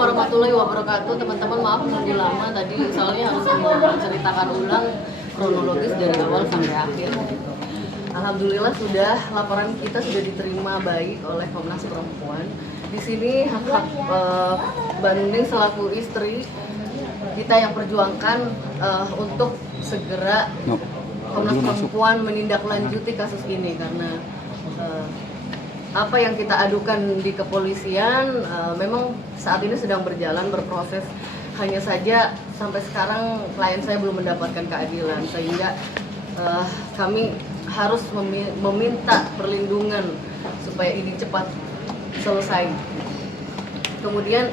warahmatullahi wabarakatuh. Teman-teman, maaf menunggu lama tadi, soalnya harus menceritakan ulang kronologis dari awal sampai akhir. Alhamdulillah laporan kita sudah diterima baik oleh Komnas Perempuan. Di sini hak-hak Mbak Nuning selaku istri kita yang perjuangkan untuk segera Komnas Perempuan menindaklanjuti kasus ini karena apa yang kita adukan di kepolisian memang saat ini sedang berproses. Hanya saja sampai sekarang klien saya belum mendapatkan keadilan, sehingga kami harus meminta perlindungan supaya ini cepat selesai. Kemudian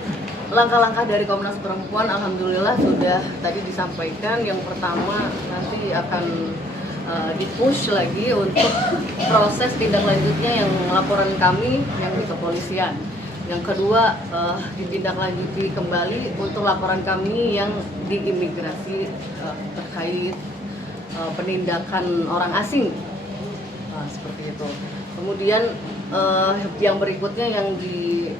langkah-langkah dari Komnas Perempuan alhamdulillah sudah tadi disampaikan. Yang pertama nanti akan di-push lagi untuk proses tindak lanjutnya yang laporan kami yang di kepolisian. Yang kedua ditindaklanjuti kembali untuk laporan kami yang di imigrasi terkait penindakan orang asing. Seperti itu. Kemudian yang berikutnya yang di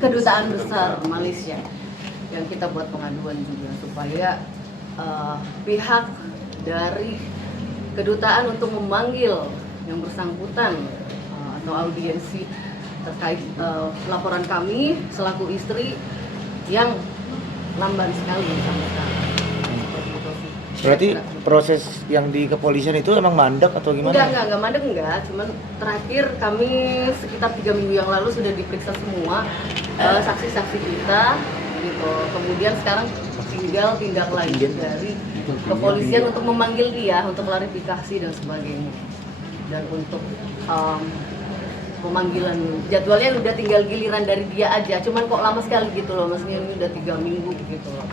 Kedutaan Besar Malaysia yang kita buat pengaduan juga supaya pihak dari kedutaan untuk memanggil yang bersangkutan atau audiensi terkait laporan kami selaku istri yang lamban sekali sampai sekarang. Berarti proses yang di kepolisian itu emang mandek atau gimana? Enggak mandek enggak, cuman terakhir kami sekitar 3 minggu yang lalu sudah diperiksa semua saksi-saksi kita gitu. Kemudian sekarang tinggal tindak lanjut dari kepolisian untuk memanggil dia untuk klarifikasi dan sebagainya. Dan untuk pemanggilan jadwalnya udah tinggal giliran dari dia aja. Cuman kok lama sekali gitu loh, maksudnya ini udah 3 minggu gitu loh.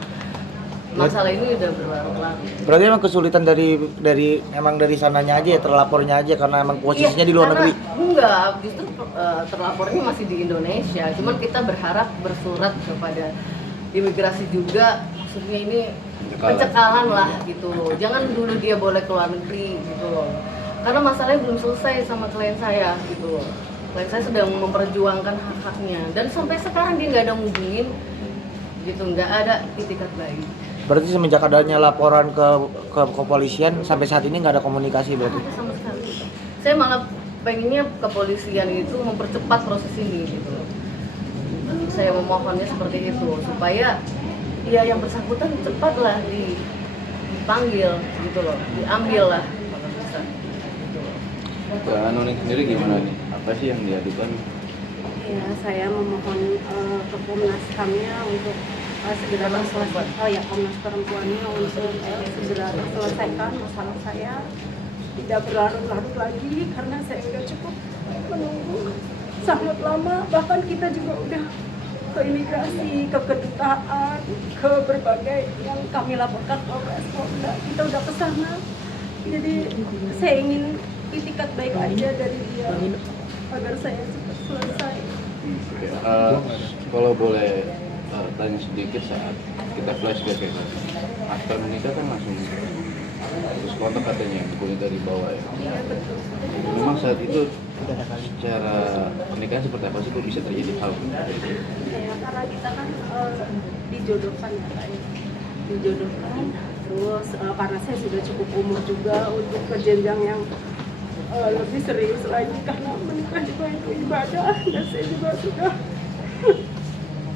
Masalah ini udah berlarut-larut. Berarti emang kesulitan dari sananya aja ya, terlapornya aja karena emang posisinya di luar negeri. Enggak, justru terlapornya masih di Indonesia. Cuman kita berharap bersurat kepada imigrasi juga, maksudnya ini pencekalan lah gitu loh. Jangan dulu dia boleh keluar negeri gitu loh. Karena masalahnya belum selesai sama klien saya gitu loh. Klien saya sedang memperjuangkan hak-haknya dan sampai sekarang dia nggak ada ngubungin gitu, nggak ada itikat baik. Berarti semenjak adanya laporan ke kepolisian sampai saat ini nggak ada komunikasi berarti? Sama sekali. Saya malah pengennya kepolisian itu mempercepat proses ini gitu. Saya memohonnya seperti itu supaya ya yang bersangkutan cepatlah dipanggil gitu loh, diambil lah kalau bisa. Gitu loh. Mbak Nuning sendiri gimana nih? Apa sih yang diadukan? Ya, saya memohon ke Komnas kami untuk segera selesai, Komnas Perempuannya untuk segera selesaikan masalah saya, tidak berlarut-larut lagi karena saya sudah cukup menunggu sangat lama. Bahkan kita juga udah ke imigrasi, ke kedutaan, ke berbagai yang kami laporkan ke Polda, kita udah ke sana. Jadi saya ingin itikat baik aja dari dia agar saya cepat selesai. Kalau boleh tanya sedikit, saat kita flashback ya, akta menikah kan langsung terus kontak katanya yang dari bawah ya. Iya betul. Memang saat itu secara pernikahan seperti apa sih kok bisa terjadi hal itu? Ya karena kita kan dijodohkan ya Pak, dijodohkan. Terus karena saya sudah cukup umur juga untuk ke jenjang yang lebih serius lagi karena menikah juga itu ibadah dan saya juga sudah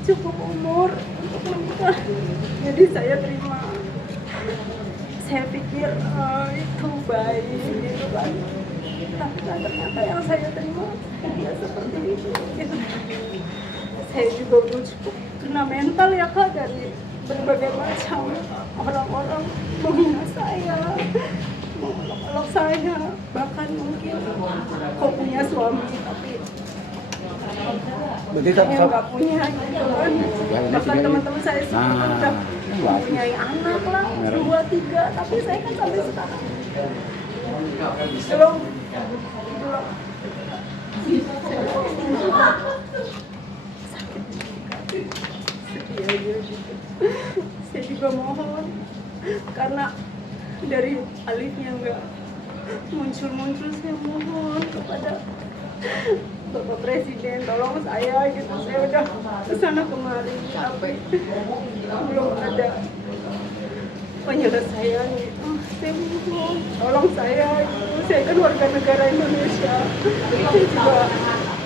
cukup umur untuk menikah. Jadi saya terima. Saya pikir itu baik gitu kan. Tapi ternyata yang saya terima ya seperti itu. Gitu. Saya juga belum cukup kena mental ya Kak dari berbagai macam orang-orang menghina saya, mengolok-olok saya, bahkan mungkin kok punya suami tapi yang nggak punya gitu kan. Bahkan teman-teman saya semua udah mempunyai anak lah, 2, 3, tapi saya kan sampai sekarang belum. Sedih aja gitu. Saya juga mohon karena dari Alifnya nggak muncul-muncul, saya mohon kepada Bapak Presiden tolong saya gitu, saya udah kesana kemari tapi belum ada penyelesaian gitu. Saya mohon tolong saya gitu, saya kan warga negara Indonesia, saya juga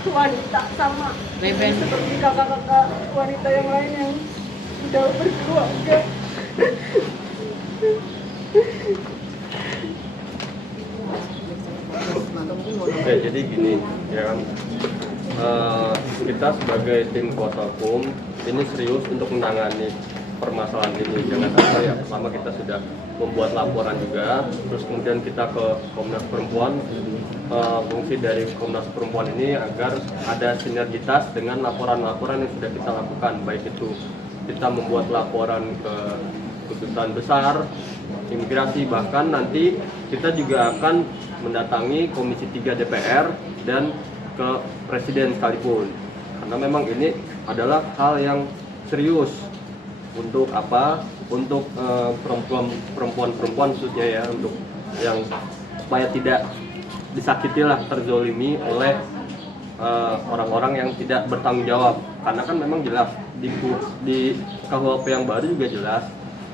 wanita sama seperti kakak-kakak wanita yang lain yang sudah berkeluarga. Oke, jadi gini ya kan, kita sebagai tim kuasa hukum ini serius untuk menangani permasalahan ini. Jangan sampai ya, pertama kita sudah membuat laporan juga, terus kemudian kita ke Komnas Perempuan. Fungsi dari Komnas Perempuan ini agar ada sinergitas dengan laporan-laporan yang sudah kita lakukan, baik itu kita membuat laporan ke Kedutaan Besar, Imigrasi, bahkan nanti kita juga akan mendatangi Komisi 3 DPR dan ke Presiden sekalipun, karena memang ini adalah hal yang serius untuk apa? Untuk perempuan khususnya ya, untuk yang supaya tidak disakitilah, terzolimi oleh orang-orang yang tidak bertanggung jawab. Karena kan memang jelas di KUHP yang baru juga jelas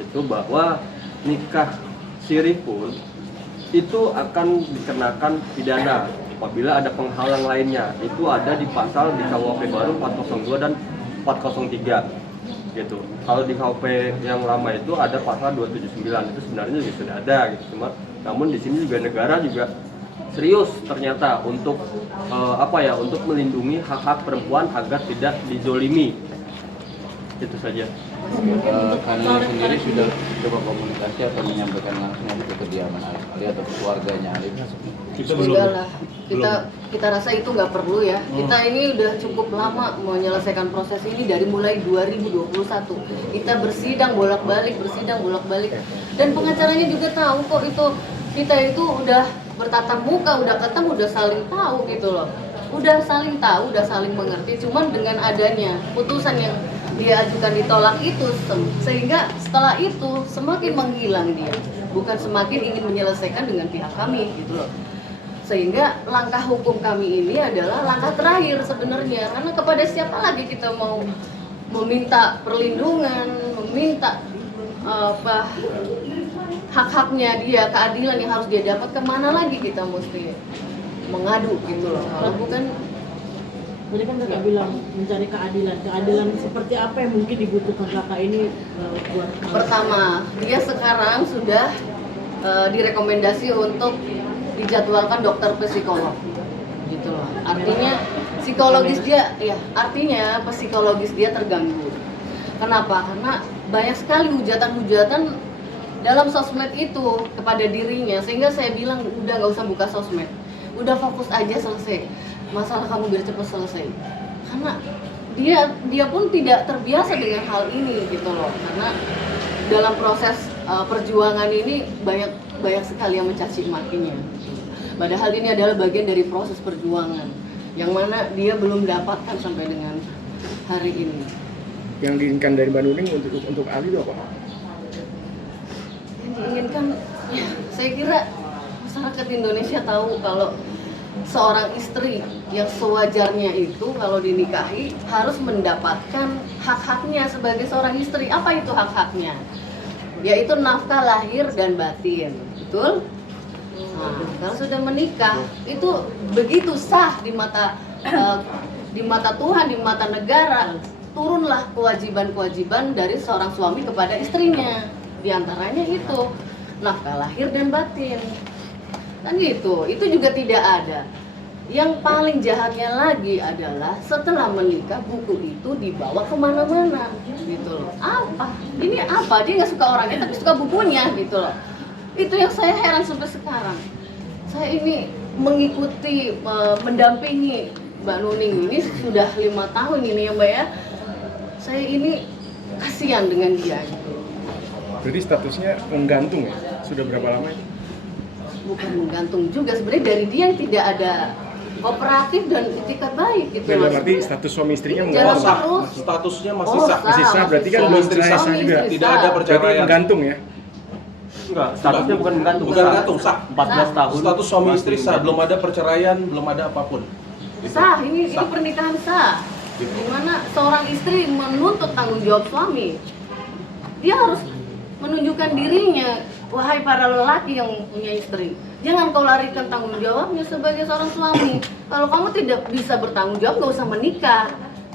itu bahwa nikah siri pun itu akan dikenakan pidana apabila ada penghalang lainnya. Itu ada di pasal di KUHP baru 402 dan 403 gitu. Kalau di KUHP yang lama itu ada pasal 279, itu sebenarnya juga sudah ada gitu. Cuma namun di sini juga negara juga serius ternyata untuk untuk melindungi hak-hak perempuan agar tidak dizolimi. Itu saja. Kalian sendiri sudah coba komunikasi atau menyampaikan langsung ke kediaman Ali atau keluarganya Ali? Sudah lah, kita rasa itu nggak perlu ya. Kita ini udah cukup lama menyelesaikan proses ini dari mulai 2021. Kita bersidang bolak-balik, dan pengacaranya juga tahu kok itu kita itu udah bertatap muka, udah ketemu, udah saling tahu gitu loh. Udah saling tahu, udah saling mengerti. Cuman dengan adanya putusan yang dia ajukan ditolak itu, sehingga setelah itu semakin menghilang dia, bukan semakin ingin menyelesaikan dengan pihak kami gitu loh. Sehingga langkah hukum kami ini adalah langkah terakhir sebenarnya, karena kepada siapa lagi kita mau meminta perlindungan, meminta hak-haknya dia, keadilan yang harus dia dapat, kemana lagi kita mesti mengadu gitu loh. Kalau bukan, tadi kan kakak bilang mencari keadilan seperti apa yang mungkin dibutuhkan kakak ini buat pertama, dia sekarang sudah direkomendasi untuk dijadwalkan dokter psikolog gitu loh. Artinya psikologis dia, ya artinya psikologis dia terganggu. Kenapa? Karena banyak sekali hujatan-hujatan dalam sosmed itu kepada dirinya, sehingga saya bilang udah nggak usah buka sosmed, udah fokus aja, selesai masalah kamu biar cepat selesai. Karena dia pun tidak terbiasa dengan hal ini gitu loh, karena dalam proses perjuangan ini banyak sekali yang mencaci makinya. Padahal ini adalah bagian dari proses perjuangan yang mana dia belum dapatkan sampai dengan hari ini. Yang diinginkan dari Mbak Nuning untuk Ali itu apa? Yang diinginkan, ya, saya kira masyarakat Indonesia tahu kalau seorang istri yang sewajarnya itu kalau dinikahi harus mendapatkan hak-haknya sebagai seorang istri. Apa itu hak-haknya? Yaitu nafkah lahir dan batin, betul? Nah, kalau sudah menikah itu begitu sah di mata Tuhan, di mata negara. Turunlah kewajiban-kewajiban dari seorang suami kepada istrinya. Di antaranya itu nafkah lahir dan batin. Kan gitu, itu juga tidak ada. Yang paling jahatnya lagi adalah setelah menikah buku itu dibawa kemana-mana gitu loh. Apa? Ini apa? Dia nggak suka orangnya tapi suka bukunya gitu loh. Itu yang saya heran sampai sekarang. Saya ini mengikuti, mendampingi Mbak Nuning ini sudah 5 tahun ini ya Mbak ya. Saya ini kasihan dengan dia gitu. Jadi statusnya menggantung ya? Sudah berapa lama itu? Bukan menggantung juga, sebenarnya dari dia yang tidak ada kooperatif dan etikat baik gitu. Dalam arti status suami istrinya Jalan sah. terus. Statusnya masih sah. Masih sah, berarti kan Suami istri sah juga. Tidak ada Berarti perceraian. menggantung ya? Enggak, statusnya bukan menggantung. Bukan gantung, sah. 14 tahun. Status suami istri masih sah, menggantung. belum ada perceraian, belum ada apapun. Sah, ini pernikahan sah. Dimana seorang istri menuntut tanggung jawab suami. Dia harus menunjukkan dirinya, wahai para lelaki yang punya istri. Jangan kau larikan tanggung jawabnya sebagai seorang suami. Kalau kamu tidak bisa bertanggung jawab, gak usah menikah.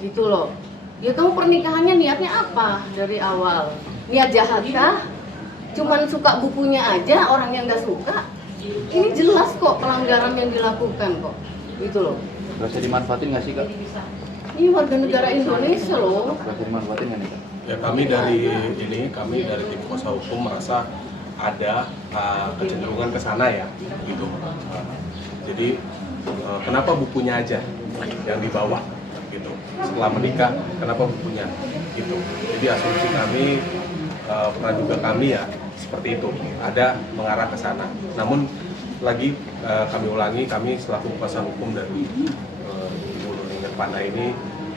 Gitu loh. Ya kamu pernikahannya niatnya apa dari awal? Niat jahat kah? Cuman suka bukunya aja, orang yang gak suka? Ini jelas kok pelanggaran yang dilakukan kok. Gitu loh. Berasa dimanfaatin nggak sih Kak? Ini warga negara Indonesia loh. Berasa dimanfaatin nggak nih Kak? Ya kami dari tim kuasa hukum merasa ada kecenderungan ke sana ya, gitu. Jadi kenapa bukunya aja yang dibawa, gitu. Setelah menikah, kenapa bukunya, gitu. Jadi asumsi kami, pernah juga kami ya seperti itu, ada mengarah ke sana. Namun lagi kami ulangi, kami selaku kuasa hukum dari Ibu Nuning dan Panda ini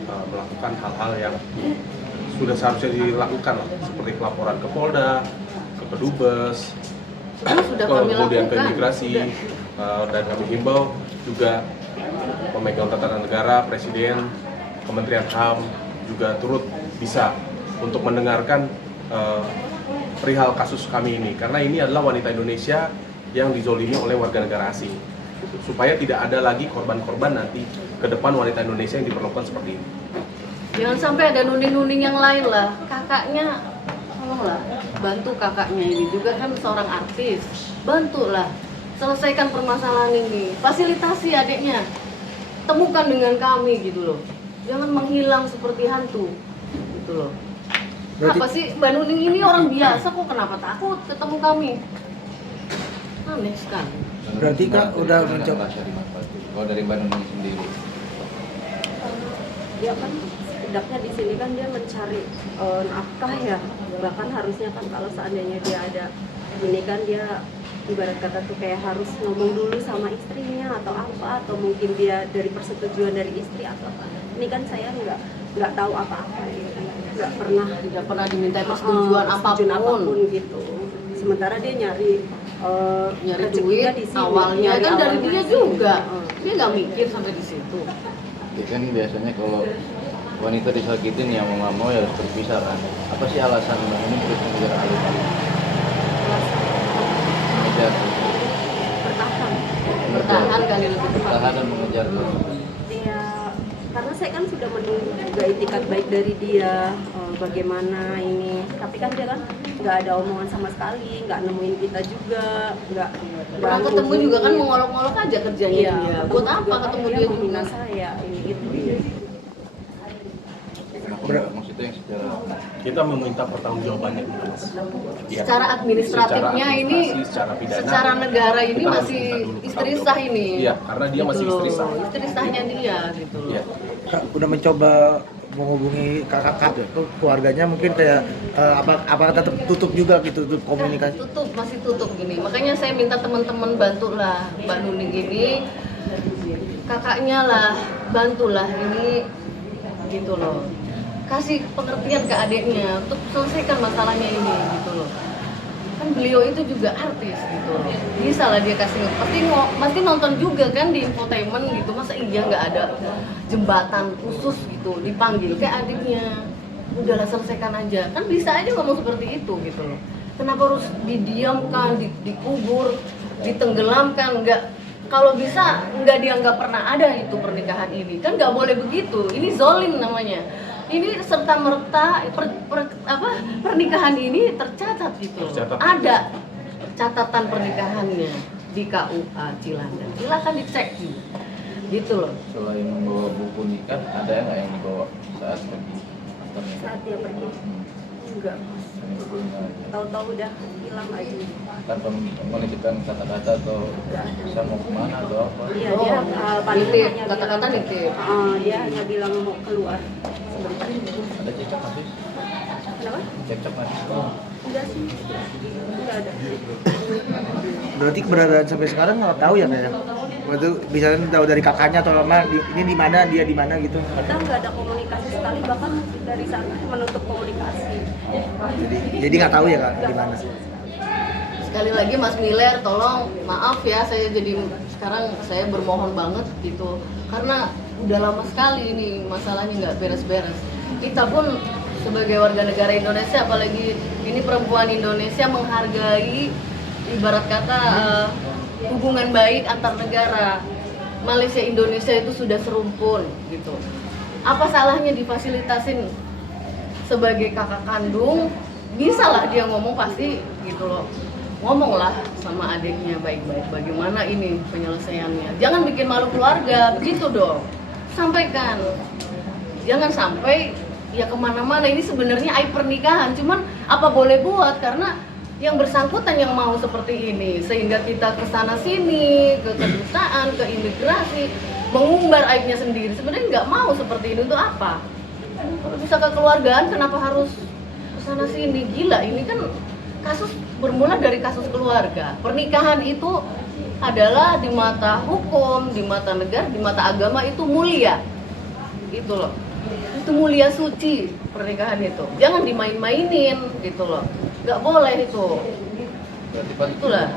melakukan hal-hal yang sudah seharusnya dilakukan lah, seperti pelaporan ke Polda, ke Kedubes, kemudian ke imigrasi, dan kami himbau juga pemegang tatanan negara, Presiden, Kementerian HAM juga turut bisa untuk mendengarkan perihal kasus kami ini, karena ini adalah wanita Indonesia yang dizolimi oleh warga negara asing, supaya tidak ada lagi korban-korban nanti ke depan wanita Indonesia yang diperlakukan seperti ini. Jangan sampai ada nuning-nuning yang lain lah. Kakaknya, tolonglah bantu kakaknya ini juga kan seorang artis. Bantulah selesaikan permasalahan ini. Fasilitasi adiknya. Temukan dengan kami gitu loh. Jangan menghilang seperti hantu. Gitu loh. Apa sih Mbak Nuning ini orang biasa kok kenapa takut ketemu kami? Aneh sekali. Berarti Kak udah mencoba. Kalau dari Mbak Nuning sendiri, Dia kan setidaknya di sini kan dia mencari nafkah ya, bahkan harusnya kan kalau seandainya dia ada ini kan dia ibarat kata tuh kayak harus ngomong dulu sama istrinya atau apa, atau mungkin dia dari persetujuan dari istri atau apa. Ini kan saya nggak tahu apa-apa gitu, tidak pernah diminta persetujuan apapun gitu. Sementara dia nyari duit di sini, awalnya kan dari awalnya dia di juga. sini. Dia nggak mikir sampai di situ. ya kan biasanya kalau wanita disakitin ya mau nggak mau ya harus berpisah kan. Apa sih alasan Mbak Nuning terus mengejar alih-alih? Mengejar, Bertahan kali lebih tepat. bertahan dan mengejar. Ya, karena saya kan sudah menunggu juga itikat baik dari dia, bagaimana ini, tapi kan dia kan nggak ada omongan sama sekali, nggak nemuin kita juga, nggak Pernah ketemu juga kan mengolok-olok aja kerjanya iya, dia. Buat apa ketemu dia juga? menghina saya ini itu. Kenapa maksudnya yang secara Kita meminta pertanggungjawabannya dulu, Mas. Ya. Secara administratifnya Secara ini, administrasi, secara pidana, secara negara ini kita harus masih minta dulu istri pertanggung sah jawab. ini. Iya, karena dia masih Gitu istri loh. sah. Istri sahnya dia gitu loh. Iya. Kak udah mencoba menghubungi kakak keluarganya mungkin kayak apa tetap tutup juga gitu, tutup komunikasi. Masih tutup gini. Makanya saya minta teman-teman bantulah Mbak Nuning ini, kakaknya lah, bantulah ini gitu loh. Kasih pengertian ke adiknya untuk selesaikan masalahnya ini gitu loh. Kan beliau itu juga artis gitu loh. Bisa lah dia kasih, pasti nonton juga kan di infotainment gitu. Masa iya nggak ada jembatan khusus gitu dipanggil ke adiknya, udahlah selesaikan aja. Kan bisa aja ngomong seperti itu gitu loh. Kenapa harus didiamkan, dikubur, ditenggelamkan? Nggak, kalau bisa nggak dianggap pernah ada itu pernikahan ini. Kan nggak boleh begitu. Ini zolim namanya. Ini serta merta pernikahan ini tercatat gitu. Tercatat. Ada catatan pernikahannya di KUA Cilandak. Silakan dicek gitu loh. selain membawa buku nikah ada nggak yang dibawa saat pergi? Saat dia pergi, enggak, tahu-tahu udah hilang aja. Tanpa menitipkan kata-kata atau bisa mau kemana atau apa? Iya, dia paling nitip, hanya kata-kata bilang- nitip. Dia hanya bilang mau keluar sebentar. Ada cecok nggak sih? Kenapa? Cecok nggak sih? Enggak sih, enggak ada. Berarti keberadaan sampai sekarang nggak tahu ya kayaknya. Waktu bisa tahu dari kakaknya atau mama ini di mana, dia di mana gitu. Kita nggak ada komunikasi sekali, bahkan dari sana menutup komunikasi. Jadi nggak tahu ya Kak di mana. sekali lagi Mas Miller, tolong maaf ya, saya jadi sekarang saya bermohon banget gitu, karena udah lama sekali ini masalahnya nggak beres-beres. Kita pun sebagai warga negara Indonesia, apalagi ini perempuan Indonesia, menghargai ibarat kata hubungan baik antar negara. Malaysia Indonesia itu sudah serumpun gitu. Apa salahnya difasilitasin sebagai kakak kandung? Bisa lah dia ngomong, pasti gitu loh. Ngomonglah sama adiknya baik-baik, bagaimana ini penyelesaiannya. Jangan bikin malu keluarga, begitu dong. Sampaikan. Jangan sampai ya kemana-mana. Ini sebenarnya aib pernikahan, cuman apa boleh buat, karena yang bersangkutan yang mau seperti ini, sehingga kita ke sana sini, ke kedutaan, ke imigrasi, mengumbar aibnya sendiri. Sebenarnya nggak mau seperti ini, untuk apa? Kalau bisa kekeluargaan, kenapa harus ke sana sini? Gila, ini kan kasus bermula dari kasus keluarga. Pernikahan itu adalah di mata hukum, di mata negara, di mata agama itu mulia. Itu loh. Itu mulia, suci pernikahan itu. Jangan dimain-mainin gitu loh. Nggak boleh itu. Berarti Pak, Itulah.